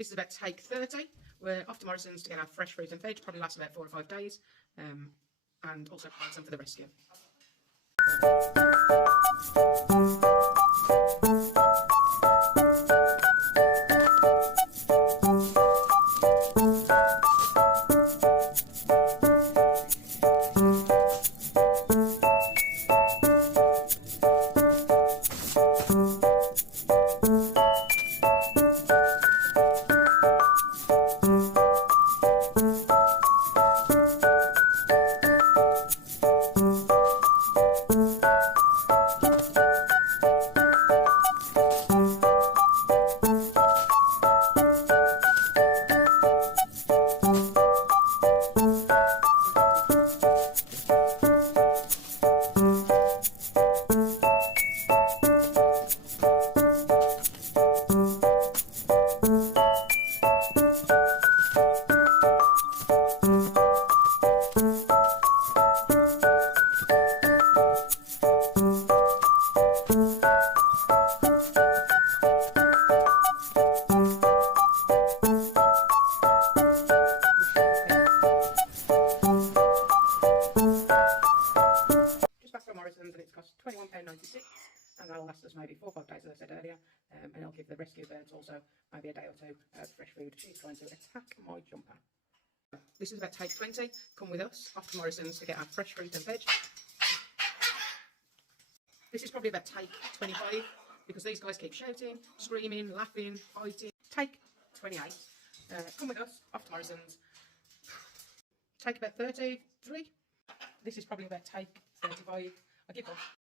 This is about take 30. We're off to Morrisons to get our fresh fruit and veg. Probably lasts about 4 or 5 days. And also find some for the rescue. Morrisons, and it's cost £21.96, and that'll last us maybe 4 or 5 days, as I said earlier, and it'll give the rescue birds also maybe a day or two of fresh food. She's trying to attack my jumper. This is about take 20. Come with us off to Morrisons to get our fresh fruit and veg. This is probably about take 25 because these guys keep shouting, screaming, laughing, fighting. Take 28. Come with us off to Morrisons. Take about 33. This is probably about take 35. I give up.